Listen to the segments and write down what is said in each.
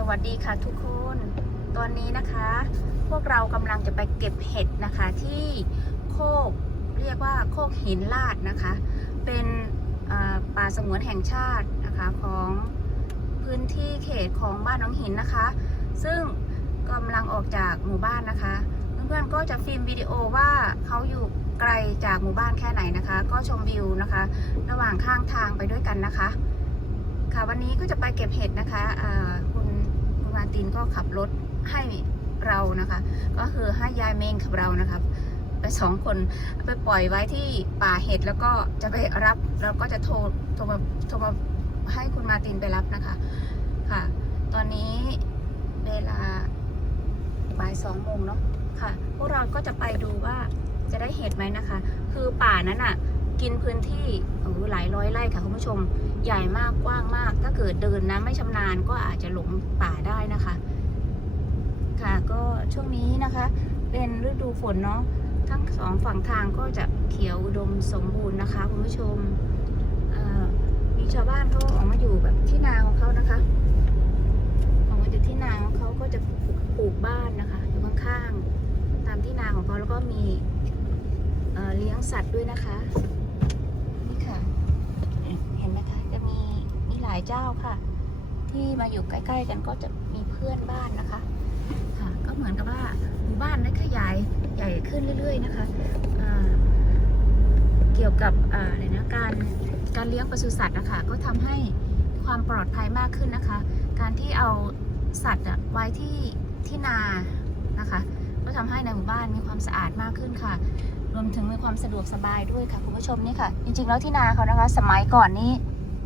สวัสดีค่ะทุกคน ตอนนี้นะคะ พวกเรากำลังจะไปเก็บเห็ดนะคะที่โคกเรียกว่าโคกหินลาดนะคะ เป็นป่าสงวนแห่งชาตินะคะของพื้นที่เขตของบ้านหน้องหินนะคะ ซึ่งกำลังออกจากหมู่บ้านนะคะ เพื่อนๆก็จะฟิล์มวิดีโอว่าเขาอยู่ไกลจากหมู่บ้านแค่ไหนนะคะ ก็ชมวิวนะคะ ระหว่างข้างทางไปด้วยกันนะคะ ค่ะวันนี้ก็จะไปเก็บเห็ดนะคะ มาตินก็ขับรถให้เรานะคะ ก็คือให้ยายเมงขับเรานะคะไปสองคนไปปล่อยไว้ที่ป่าเห็ดแล้วก็จะไปรับเราก็จะโทรโทรมาโทรมาให้คุณมาตินไปรับนะคะ ค่ะ ตอนนี้เวลาบ่ายสองโมงเนาะค่ะ พวกเราก็จะไปดูว่าจะได้เห็ดไหมนะคะ คือป่านั้นอะ กินพื้นที่หลายร้อยไร่ค่ะคุณผู้ชมใหญ่มากกว้างมาก ถ้าเกิดเดินนะไม่ชำนาญก็อาจจะหลงป่าได้นะคะ ค่ะก็ช่วงนี้นะคะ เป็นฤดูฝนเนาะทั้งสองฝั่งทางก็จะเขียวอุดมสมบูรณ์นะคะคุณผู้ชมมีชาวบ้านเขาออกมาอยู่แบบที่นาของเขานะคะออกมาจากที่นาของเขาก็จะปลูกบ้านนะคะ อยู่ข้างๆตามที่นาของเขาแล้วก็มีเเลี้ยงสัตว์ด้วยนะคะ นี่ค่ะ เห็นไหมคะ จะมีมีหลายเจ้าค่ะ ที่มาอยู่ใกล้ ๆ กันก็จะมีเพื่อนบ้านนะคะ ค่ะ ก็เหมือนกับว่าหมู่บ้านได้ขยายใหญ่ขึ้นเรื่อย ๆ นะคะเกี่ยวกับอะไรนะการการเลี้ยงปศุสัตว์นะคะก็ทำให้ความปลอดภัยมากขึ้นนะคะ การที่เอาสัตว์ไว้ที่ที่นานะคะ ก็ทำให้ในหมู่บ้านมีความสะอาดมากขึ้นค่ะ รวมถึงมีความสะดวกสบายด้วยค่ะคุณผู้ชมนี่ค่ะ จริงๆแล้วที่นาเขานะคะ สมัยก่อนนี้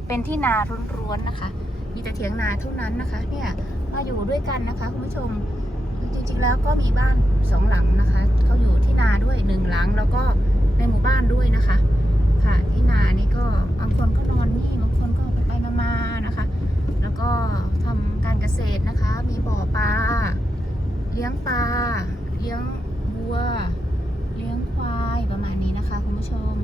เป็นที่นาร้วนๆนะคะ มีแต่เถียงนาเท่านั้นนะคะ เนี่ยมาอยู่ด้วยกันนะคะคุณผู้ชม จริงๆแล้วก็มีบ้านสองหลังนะคะเขาอยู่ที่นาด้วยหนึ่งหลังแล้วก็ในหมู่บ้านด้วยนะคะ ค่ะ ที่นานี่ก็บางคนก็นอนนี่บางคนก็ไปไปมาๆนะคะ แล้วก็ทำการเกษตรนะคะ มีบ่อปลาเลี้ยงปลาเลี้ยงวัว เลี้ยงควายประมาณนี้นะคะ คุณผู้ชม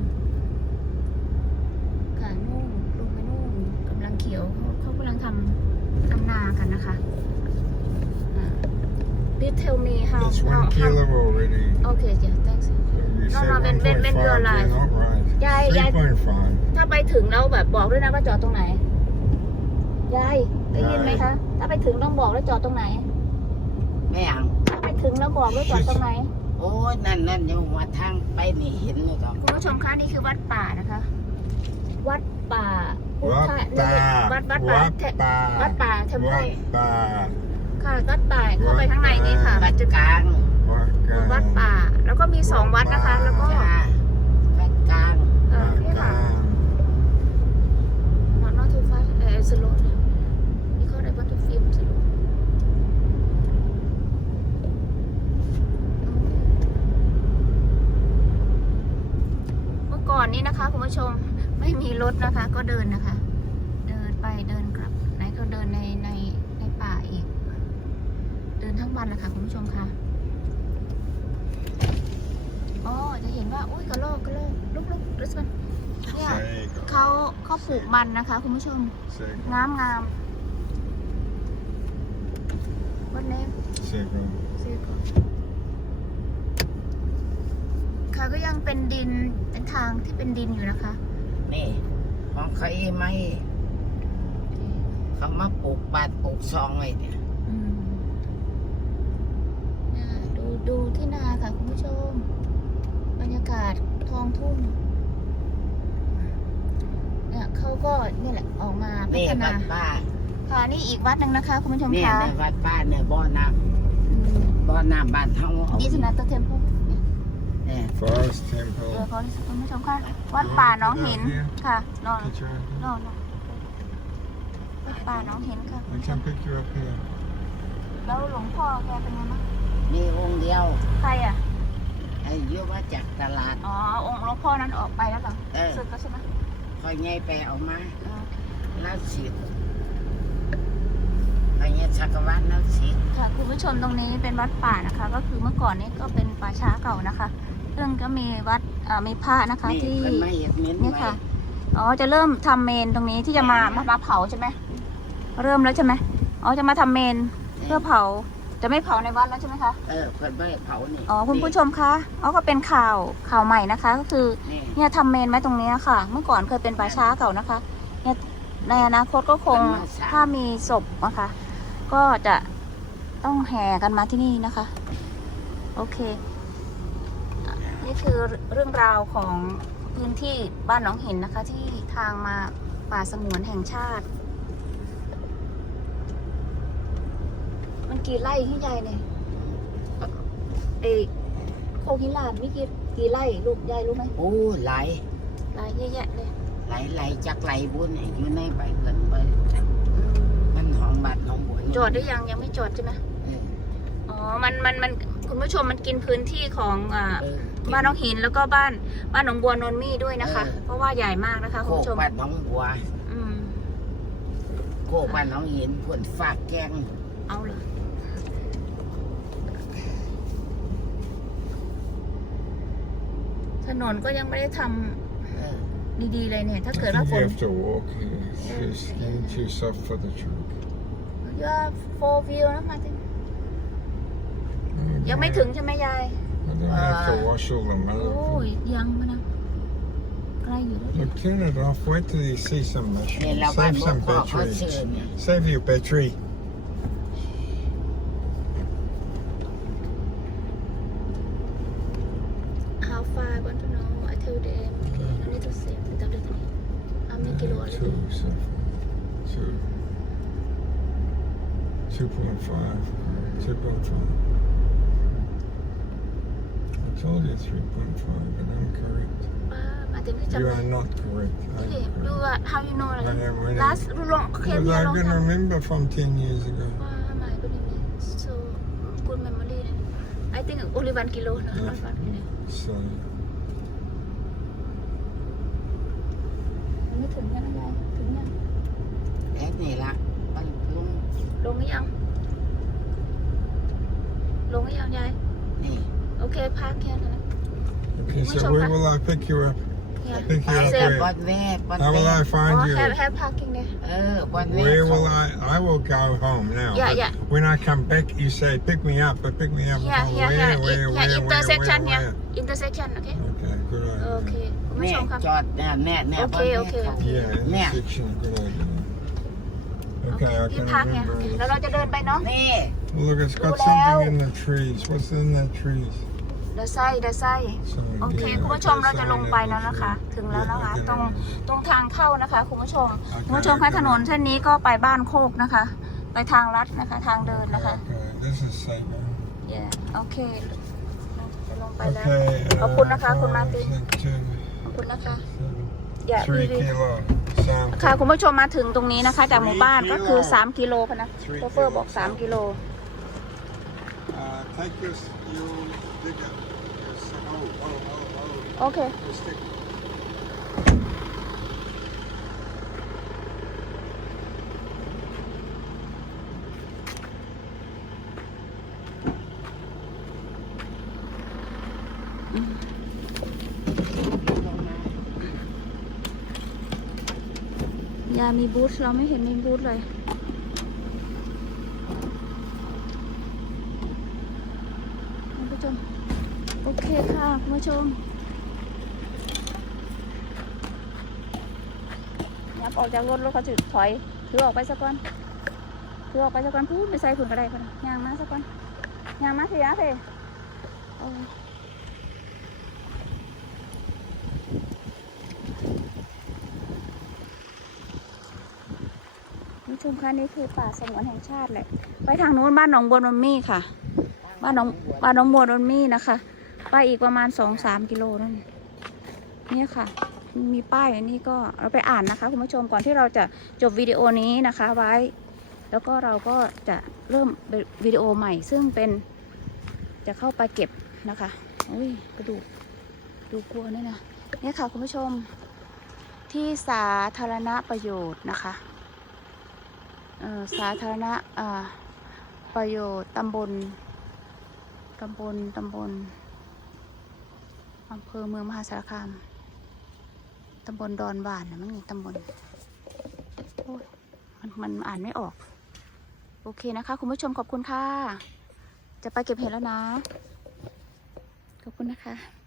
ค่ะนู่นลงไปนู่นกำลังเขียวเขาเขากำลังทำทำนากันนะคะอ่า Please tell me how It's how one how kilo already. Okay yeah thanks You No, said no, when- when- when you're 1.5, alive. you're not right. Yeah, yeah. 3.5. ถ้าไปถึงแล้วแบบบอกด้วยนะว่าจอดตรงไหน ยายได้ยินไหมคะ ถ้าไปถึงต้องบอกแล้วจอดตรงไหนไม่เอาถ้าไปถึงแล้วบอกแล้วจอดตรงไหน โอ้ยนั่นนั่นอยู่มาทางไปนี่เห็นเลยก็คุณผู้ชมคะนี่คือวัดป่านะคะ วัดป่าพุท วัดธป่าวัดวัดป่าวัดเทป่าวัดป่าเทมเพลวัดป่าค่ะวัดป่าเข้าไปข้างในนี่ค่ะวัมันดจะกลางวัดกลางวัดป่า แล้วก็มีสองวัดนะคะ แล้วก็จ้าวัดกลางเอ่อวัดนี่กค่ะลาง not not too fast uh, slow because I want to film slow เมื่อก่อนนี้นะคะคุณผู้ชมไม่มี รถนะคะ ก็เดินนะคะ เดินไปเดินกลับไหนก็เดินในในในป่าอีก เดินทั้งวันแหละค่ะคุณผู้ชมค่ะอ๋อจะเห็นว่าอุ้ยกระโลกกระโลกลุกลุกลุกมันเนี่ย Sego. เขาเขาปลูกมันนะคะ คุณผู้ชม Sego. งามงามวันนี้ Sego. ซื้อก่อนค่ะก็ยังเป็นดินเป็นทางที่เป็นดินอยู่นะคะ นี่ของเขาเองไหมเขามาปลูกบ้านปลูกซองไว้เนี่ยอืมน่ะดูดูที่นาค่ะคุณผู้ชม บรรยากาศท้องทุ่งเนี่ยเขาก็นี่แหละออกมาพันี่ฒนาวัดป้าค่ะนี่อีกวัดหนึ่งนะคะ คุณผู้ชมเนี่ยคะในวัดป้าเนี่ยบ่อน้ำบ่อน้ำบ้านเฮาเอาดิสนาตเทมเพลเนี่ย Forest เออ Temple. ขอคุณผู้ชมค่ะ วัดป่าน้องหินค่ะนอน Picture. นอนวัดป่าน้องหินค่ะ We can pick you up here. แล้วหลวงพ่อแกเป็นไงบ้างมีองค์เดียวใครอะอายุมาจากตลาด อ๋อ องค์หลวงพ่อนั้นออกไปแล้วเหรอเออ สึกแล้วใช่ไหมคอยไงไปเอามาโอเคแล้วสิไปเงี้ยชักรวาลแล้วสิค่ะคุณผู้ชมตรงนี้เป็นวัดป่านะคะ ก็คือเมื่อก่อนนี้ก็เป็นป่าช้าเก่านะคะ ซึ่งก็มีวัดอ่ามีพระนะคะนี่ที่เพิ่นมาเห็ดเม้นนี่ไว้ค่ะ อ๋อจะเริ่มทำเมนตรงนี้ที่จะมามามาเผาใช่ไหมเริ่มแล้วใช่ไหมอ๋อจะมาทำเมนเพื่อเผาจะไม่เผาในวัดแล้วใช่ไหมคะเออเพิ่นไม่ได้เผานี่อ๋อคุณผู้ชมคะอ๋อก็เป็นข่าวข่าวใหม่นะคะ ก็คือนี่เนี่ยทำเมนไว้ตรงเนี้ยค่ะ เมื่อก่อนเคยเป็นป่าช้าเก่านะคะเนี่ยในอนาคตก็คงถ้ามีศพนะคะ ก็จะต้องแห่กันมาที่นี่นะคะ โอเคอะนี่ คือเรื่องราวของพื้นที่บ้านหนองหินนะคะ ที่ทางมาป่าสงวนแห่งชาติ มันกี่ไร่ที่ใหญ่เนี่ยเอกโคกหินลาดนี่กี่กี่ไร่ลูกใหญ่รู้ไหมโอ้ไหลายไร่เยอะแยะเลยไหลไหลจากไหลบุญอยู่ในใบเพิ่นไปมันหองบัดหองบุญจอดได้ยังยังไม่จอดใช่ไหมเอออ๋อ มันมันมันคุณผู้ชมมันกินพื้นที่ของอ่าเออ บ้านน้องหินแล้วก็บ้านบ้านหนองบัวนนมี่ด้วยนะคะ เออ เพราะว่าใหญ่มากนะคะโคคุณกผู้ชมบ้านหน้องบัว อืมโคกบ้านหน้องหินผลฝากแกงเอาเลยถนนก็ยังไม่ได้ทำเออดีๆเลยเนี่ย ถ้า I เกิดว่า think ฝ you น have to walk here. It's getting too soft for the truck. ยาโฟวิวนะมาถึง I ยังไม่ถึงใช่ไหมยาย I have to wash all the out. Oh, young man. Turn it off. Wait till you see some mushrooms. Save some battery. Save your battery. How far? I know. I Two, so two. 2.5. 2.5. I told you three point five, and I'm correct. ป้ามาถึงที่จำ You ได้ are not correct. ดู I'm ดิ correct. ดูว่า how you know อะไร When I- when I- last ดูลองเคย Because มี I ลอง can ทำ remember from ten years ago. ว่าหมายเป็นยังไง so good memory นะ I think only one kilo นะ Yeah. not one kilo So ไม่ถึงยังไงถึงยังแอดนี่ละมันลุงลงหรือยังลงหรือยังยายนี่ โอเคพักแค่นั้นนะ okay, Which so one where pa- will I pick you up? เนี่ย Pick ไป you up แต่ where? บอนแว่บอน How แว่ will I อ๋อ find you? have have parking there เออบอนแว่ Where เขา will I? I will go home now. Yeah, but yeah. When I come back, you say pick me up, but pick me up here from here where, here where, here where, where, intersection where, เนี่ย where? intersection โอเค Okay, good โอเค idea. คุณผู้แม่ชมครับ จอดเนี่ยแน่แน่โอบเคอนแว่โอเคเขา Yeah, Yeah. intersection, good idea. โอเค Okay, I ที่ can พักเนี่ย remember. แล้วเราจะเดินไปเนาะ นี่ Look, it's got Go something down. in the trees. What's in the trees? เดอะไซเดอะไซ So, โอเค yeah, คุณผู้ชม okay, เราจะลง something ไป in the แล้วนะคะ tree. ถึงแล้วนะคะ Yeah, I can ตรง remember. ตรงทางเข้านะคะ คุณผู้ชม Okay, คุณผู้ชมคะ I can ถนนเส้นนี้ก็ไปบ้านโคกนะคะ ไปทางลัดนะคะ ทางเดินนะคะ Okay, this is safer. เย้โอเคจะลงไปแล้ว Okay, ขอบคุณ uh, นะคะ คุณมาร์ติน five, six, two, ขอบคุณนะคะ seven, อย่า Three ดี kilo. Sound ๆค่ะ คุณผู้ชมมาถึงตรงนี้นะคะ จากหมู่บ้านก็คือ 3 กิโลพะนะ Three โชเฟอร์บอก kilos 3กิโล Uh, take your, your digger. Your s- oh, oh, oh, โอเค oh. Your stick. ยามีบูธเราไม่เห็นมีบูธเลย คุณผู้ชม โอเคค่ะ คุณ ผู้ชมยับออกจากรถรถเขาจะถอยถือออกไปสักก่อนถือออกไปสักก่อนพูดไปใส่ถุงกระไดก่อนยางมาสักก่อนยางมาสิยะเพ่โอ้ยคุณผู้ชมคะนี่คือป่าสงวนแห่งชาติแหละ ไปทางนู้นบ้านหนองบัวนนมี่ค่ะ บ้านหนองบ้านหนองบัวนนมี่นะคะ ไปอีกประมาณสองสามกิโลนั่นเนี่ยค่ะ มีป้ายอันนี้ก็เราไปอ่านนะคะคุณผู้ชมก่อนที่เราจะจบวิดีโอนี้นะคะไว้ แล้วก็เราก็จะเริ่มวิดีโอใหม่ ซึ่งเป็นจะเข้าไปเก็บนะคะอุ้ยกระดูกดูกลัวเนี่ยนะเนี่ยค่ะคุณผู้ชมที่สาธารณประโยชน์นะคะสาธารณประโยชน์ตำบลตำบลตำบล อำเภอเมืองมหาสารคาม ตำบลดอนหวานนะมันมีตำบลโอ้ยมันมันอ่านไม่ออก โอเคนะคะ คุณผู้ชมขอบคุณค่ะ จะไปเก็บเห็ดแล้วนะ ขอบคุณนะคะ